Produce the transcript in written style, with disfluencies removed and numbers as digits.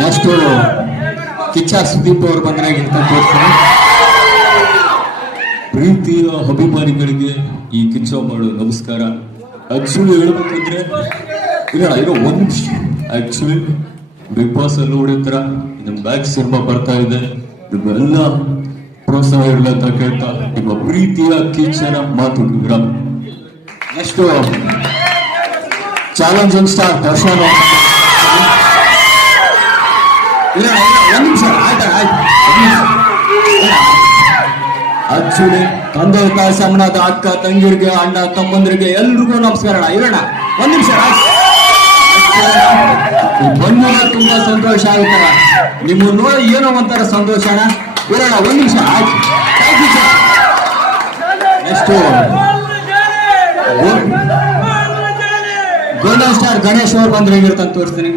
Next Kichcha Sudeep ಅವ್ರು ಬಂದ್ರೆ ತೋರಿಸ್ತೀನಿ. ಪ್ರೀತಿಯ ಅಭಿಮಾನಿಗಳಿಗೆ ಈ ಕಿಚ್ಚ ಮಾಡು ನಮಸ್ಕಾರ. ಆಕ್ಚುಲಿ ಹೇಳ್ಬೇಕಂದ್ರೆ ಇರೋ ಒಂದ್ ನಿಮಿಷ. ಆಕ್ಚುಲಿ ಬಿಗ್ ಬಾಸ್ ಅಲ್ಲಿ ನೋಡಿದ್ರ ನಮ್ ಬ್ಯಾಕ್ ಸಿನಿಮಾ ಬರ್ತಾ ಇದೆ. ನಿಮ್ಮೆಲ್ಲ ಪ್ರೋತ್ಸಾಹ ಇರಲಿ ಅಂತ ಕೇಳ್ತಾ ನಿಮ್ಮ ಪ್ರೀತಿಯ ಕಿಚ್ಚನ ಮಾತು. Next challenging star Darshan. ಒಂದ್ ನಿಮಿಷ ಆಯ್ತಾ ಆಕ್ಚುಲಿ ತಂದೆ ತಾಯಿ ಸಮನಾದ ಅಕ್ಕ ತಂಗಿರಿಗೆ ಅಣ್ಣ ತಮ್ಮಂದ್ರಿಗೆ ಎಲ್ರಿಗೂ ನಮಸ್ಕಾರ. ಇರೋಣ ಒಂದ್ ನಿಮಿಷ. ಬಂದ ತುಂಬಾ ಸಂತೋಷ ಆಗುತ್ತಲ್ಲ, ನಿಮ್ಮ ನೋಡಿ ಏನೋ ಒಂಥರ ಸಂತೋಷ ಅಣ್ಣ. ಇರೋಣ ಒಂದ್ ನಿಮಿಷ ಆಯ್ತು. Thank you sir. Next golden star Ganesh ಅವ್ರು ಬಂದ್ರೆ ಹೇಗಿರ್ತಂತ ತೋರಿಸ್ತೀನಿ.